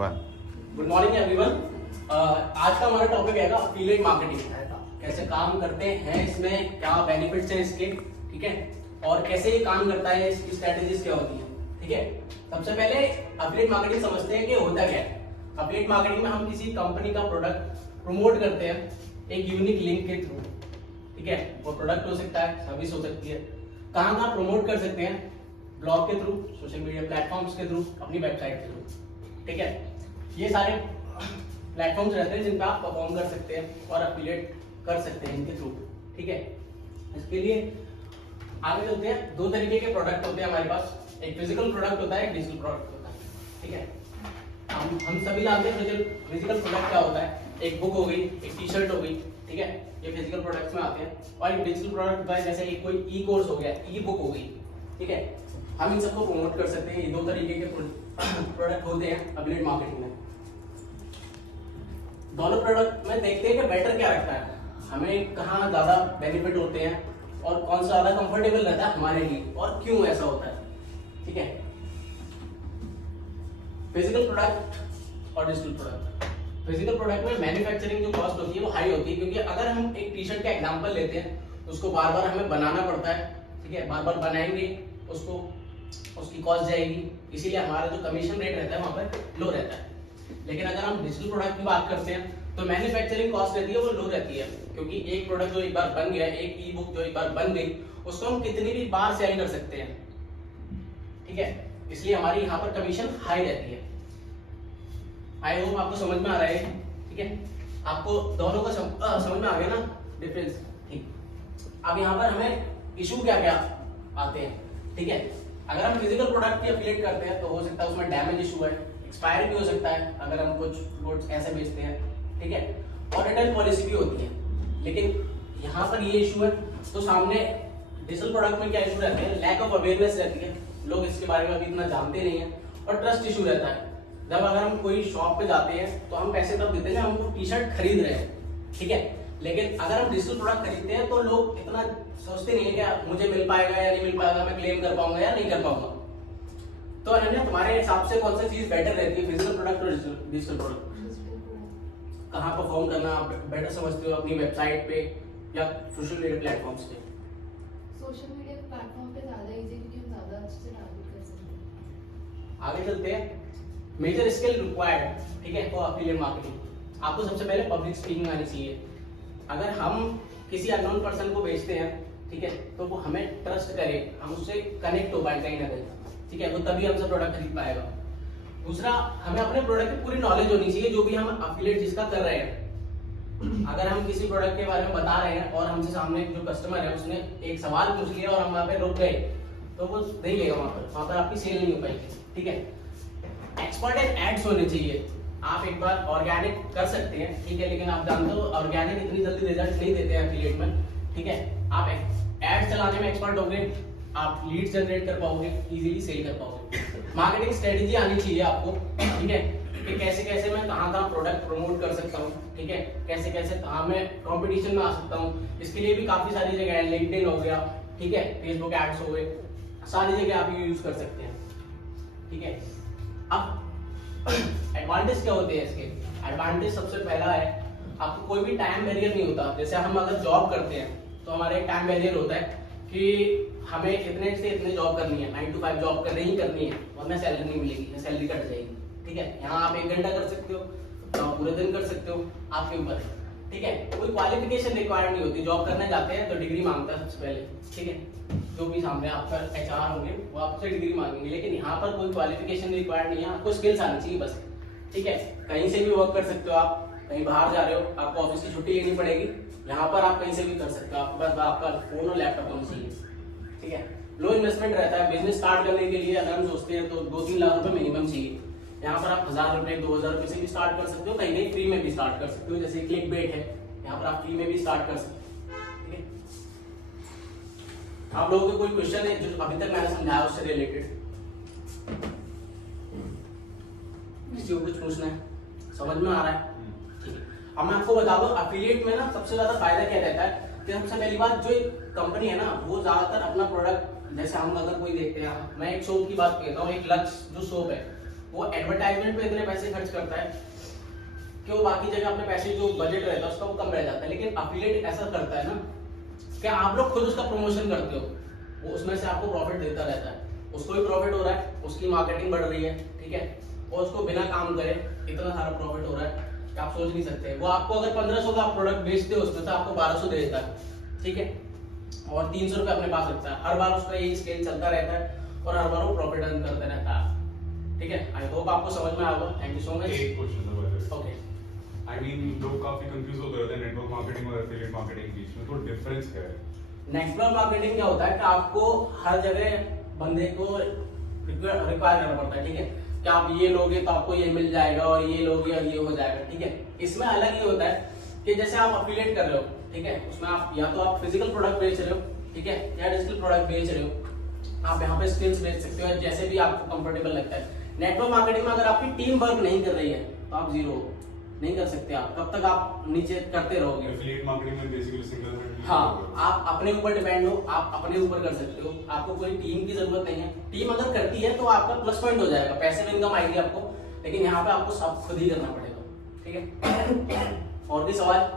One. Good morning everyone. आज का हमारा टॉपिक है अफिलिएट मार्केटिंग। कैसे काम करते हैं, इसमें क्या बेनिफिट्स हैं इसके, ठीक है, और कैसे ये काम करता है, इसकी स्ट्रेटेजीज क्या होती है, ठीक है। सबसे पहले अफिलिएट मार्केटिंग समझते हैं कि होता क्या है। अफिलिएट मार्केटिंग में हम किसी कंपनी का प्रोडक्ट प्रमोट करते हैं एक यूनिक लिंक के थ्रू, ठीक है। वो प्रोडक्ट हो सकता है, सर्विस हो सकती है। कहाँ कहाँ प्रमोट कर सकते हैं? ब्लॉग के थ्रू, सोशल मीडिया प्लेटफॉर्म्स के थ्रू, अपनी वेबसाइट के थ्रू, ठीक है। ये सारे प्लेटफॉर्म्स रहते हैं जिन पर आप परफॉर्म कर सकते हैं और अफिलिएट कर सकते हैं इनके थ्रू, ठीक है। इसके लिए आगे चलते हैं। दो तरीके के प्रोडक्ट होते हैं हमारे पास, एक फिजिकल प्रोडक्ट होता है, एक डिजिटल प्रोडक्ट होता है, ठीक है। हम सभी जानते हैं फिजिकल प्रोडक्ट क्या होता है। एक बुक हो गई, एक टी शर्ट हो गई, ठीक है, ये फिजिकल प्रोडक्ट्स में आते हैं। और एक डिजिटल प्रोडक्ट होता है, जैसे एक कोई ई कोर्स हो गया, ई बुक हो गई, ठीक है। हम इन सबको प्रमोट कर सकते हैं। ये दो तरीके के प्रोडक्ट होते हैं अफिलिएट मार्केटिंग में। दोनों प्रोडक्ट में देखते हैं कि बेटर क्या रखता है, हमें कहाँ ज्यादा बेनिफिट होते हैं और कौन सा ज्यादा कंफर्टेबल रहता है हमारे लिए और क्यों ऐसा होता है, ठीक है। फिजिकल प्रोडक्ट और डिजिटल प्रोडक्ट। फिजिकल प्रोडक्ट में मैन्युफैक्चरिंग जो कॉस्ट होती है वो हाई होती है, क्योंकि अगर हम एक टी शर्ट का एग्जांपल लेते हैं तो उसको बार बार हमें बनाना पड़ता है, ठीक है। बार बार बनाएंगे उसको, उसकी कॉस्ट जाएगी, इसीलिए हमारा जो कमीशन रेट रहता है वहां पर लो रहता है। लेकिन अगर हम डिजिटल प्रोडक्ट की बात करते हैं तो मैन्युफैक्चरिंग कॉस्ट रहती है वो लो रहती है, क्योंकि एक प्रोडक्ट जो एक बार बन गया, एक ई बुक जो एक बार बन गई, उसको हम कितनी भी बार सेल कर सकते हैं, ठीक है। इसलिए हमारी यहाँ पर कमीशन हाई रहती है। आई होप आपको समझ में आ रहा है, ठीक है। आपको दोनों का समझ में आ गया ना डिफरेंस, ठीक। अब यहाँ पर हमें इशू क्या क्या आते हैं, ठीक है। अगर हम फिजिकल प्रोडक्ट की अफिलिएट करते हैं तो हो सकता है उसमें डैमेज इशू है, एक्सपायर भी हो सकता है अगर हम कुछ गुड्स ऐसे बेचते हैं, ठीक है, और रिटर्न पॉलिसी भी होती है। लेकिन यहाँ पर ये इशू है। तो सामने डिजिटल प्रोडक्ट में क्या इशू रहते हैं? लैक ऑफ अवेयरनेस रहती है, लोग इसके बारे में अभी इतना जानते नहीं है, और ट्रस्ट इशू रहता है। जब अगर हम कोई शॉप पे जाते हैं तो हम पैसे तब देते हैं हम वो टी शर्ट खरीद रहे हैं, ठीक है। लेकिन अगर हम डिजिटल प्रोडक्ट खरीदते हैं तो लोग इतना सोचते नहीं है कि मुझे मिल पाएगा या नहीं मिल पाएगा, मैं क्लेम कर पाऊंगा या नहीं कर पाऊंगा। तो अनन्या, तुम्हारे हिसाब से कौन सी चीज बेटर रहती है, फिजिकल प्रोडक्ट और डिजिटल प्रोडक्ट? कहाँ परफॉर्म करना बेटर समझते हो, अपनी वेबसाइट पे या सोशल मीडिया प्लेटफॉर्म्स पे? सोशल मीडिया प्लेटफॉर्म पे ज्यादा इजी, क्योंकि हम ज्यादा अच्छे से टारगेट कर सकते हैं। आगे चलते हैं। मेजर स्किल रिक्वायर्ड, ठीक है, फॉर अफिलिएट मार्केटिंग। आपको सबसे पहले पब्लिक स्पीकिंग आनी चाहिए। अगर हम किसी अननोन पर्सन को बेचते हैं, ठीक है, तो वो हमें ट्रस्ट करे, हम उससे कनेक्ट हो पाए कहीं ना कहीं, ठीक है, वो तभी हमसे प्रोडक्ट खरीद पाएगा। दूसरा, हमें अपने प्रोडक्ट की पूरी नॉलेज होनी चाहिए, जो भी हम अफिलिएट जिसका कर रहे हैं। अगर हम किसी प्रोडक्ट के बारे में बता रहे हैं और हमसे सामने जो कस्टमर है उसने एक सवाल पूछ लिया और हम वहाँ पे रुक गए, तो वो नहीं लेगा, वहाँ पर आपकी सेल नहीं हो पाएगी, ठीक है। एक्सपर्ट एड्स होने चाहिए। आप एक बार ऑर्गेनिक कर सकते हैं, ठीक है, लेकिन आप जानते हो ऑर्गेनिक इतनी जल्दी रिजल्ट नहीं देते हैं अफिलिएट में, ठीक है। आप एड चलाने में एक्सपर्ट हो गए, आप लीड जनरेट कर पाओगे, इजीली सेल कर पाओगे। मार्केटिंग स्ट्रेटेजी आनी चाहिए आपको, ठीक है, कि कैसे कैसे मैं कहाँ प्रोडक्ट प्रमोट कर सकता हूँ, ठीक है, कैसे कैसे कहाँ मैं कंपटीशन में आ सकता हूँ। इसके लिए भी काफी सारी जगह है, लिंक्डइन हो गया, ठीक है, फेसबुक एड्स हो गए, सारी जगह आप ये यूज कर सकते हैं, ठीक है। अब एडवांटेज क्या होते हैं इसके? एडवांटेज सबसे पहला है, आपको कोई भी टाइम बैरियर नहीं होता। जैसे हम अगर जॉब करते हैं तो हमारा एक टाइम बैरियर होता है कि हमें इतने से इतने जॉब करनी है, 9 to 5 जॉब करनी है, वरना सैलरी नहीं मिलेगी या सैलरी कट जाएगी, ठीक है। यहाँ आप 1 घंटा कर सकते हो, पूरे दिन कर सकते हो, आपके ऊपर है, ठीक है। कोई क्वालिफिकेशन रिक्वायर्ड नहीं होती। जॉब करने जाते हैं तो डिग्री मांगता है सबसे पहले, ठीक है, जो भी सामने आपका HR होंगे वो आपसे डिग्री मांगेंगे। लेकिन यहाँ पर कोई क्वालिफिकेशन रिक्वायर्ड नहीं है, आपको स्किल्स आनी चाहिए बस, ठीक है। कहीं से भी वर्क कर सकते हो, आप कहीं बाहर जा रहे हो, आपको ऑफिस की छुट्टी लेनी पड़ेगी, यहाँ पर आप कहीं से भी कर सकते हो, आपके पास आपका फोन और लैपटॉप होना चाहिए, ठीक है। लो इन्वेस्टमेंट रहता है। बिजनेस स्टार्ट करने के लिए अगर हम सोचते हैं तो 2-3 लाख रुपए मिनिमम चाहिए। यहाँ पर आप 1000 रुपए 2000 रुपए से भी स्टार्ट कर सकते हो, कहीं कहीं फ्री में भी स्टार्ट कर सकते हो, जैसे क्लिकबेट है, यहाँ पर आप फ्री में भी स्टार्ट कर सकते हो, ठीक है। आप लोगों के कोई क्वेश्चन है जो अभी तक मैंने समझाया उससे रिलेटेड? किसी को कुछ पूछना है? समझ में आ रहा है? ठीक है। अब मैं आपको बता दूं, अफिलिएट में ना सबसे ज्यादा फायदा क्या रहता है कि सबसे पहली बात, जो एक कंपनी है ना वो ज्यादातर अपना प्रोडक्ट, जैसे हम अगर कोई देखते हैं, मैं एक शॉप की बात करता हूँ, एक लक्स जो शॉप है, वो एडवर्टाइजमेंट पे इतने पैसे खर्च करता है कि वो बाकी जगह अपने पैसे जो बजट रहता है उसका वो कम रह जाता है। लेकिन अफिलिएट ऐसा करता है ना कि आप लोग खुद उसका प्रमोशन करते हो, वो उसमें से आपको प्रॉफिट देता रहता है, उसको भी प्रॉफिट हो रहा है, उसकी मार्केटिंग बढ़ रही है, ठीक है, और उसको बिना काम करे इतना सारा प्रॉफिट हो रहा है कि आप सोच नहीं सकते। वो आपको अगर 1500 का प्रोडक्ट बेचते हो उसमें से आपको 1200 दे देता है, ठीक है, और 300 रुपये अपने पास रखता है। हर बार उसका यही स्केल चलता रहता है और हर बार वो प्रॉफिट अर्न करते रहता है, ठीक है। आई होप आपको समझ में आएगा। Thank you so much. एक क्वेश्चन था भाई। ओके, आई मीन लोग काफी कंफ्यूज हो गए थे नेटवर्क मार्केटिंग और एफिलिएट मार्केटिंग के बीच में, तो डिफरेंस क्या है? नेटवर्क मार्केटिंग क्या होता है कि आपको हर जगह बंदे को रिक्वायर करना पड़ता है, ठीक है, कि आप ये लोगे तो आपको ये मिल जाएगा और ये लोगे और ये हो जाएगा, ठीक है। इसमें अलग ही होता है कि जैसे आप अफिलिएट कर रहे हो, ठीक है, उसमें आप या तो आप फिजिकल प्रोडक्ट बेच रहे हो, ठीक है, या डिजिटल प्रोडक्ट बेच रहे हो, आप यहाँ पे स्किल्स बेच सकते हो जैसे भी आपको कंफर्टेबल लगता है। नेटवर्क मार्केटिंग में अगर आपकी टीम वर्क नहीं कर रही है तो आप जीरो हो, नहीं कर सकते आप, कब तक आप नीचे करते रहोगे। एफिलिएट मार्केटिंग में बेसिकली सिंगल हैंड। हाँ, आप अपने ऊपर डिपेंड हो, आप अपने ऊपर कर सकते हो, आपको कोई टीम की जरूरत नहीं है। टीम अगर करती है तो आपका प्लस पॉइंट हो जाएगा, पैसिव इनकम आएगी आपको, लेकिन यहाँ पे आपको सब खुद ही करना पड़ेगा, ठीक है। और भी सवाल?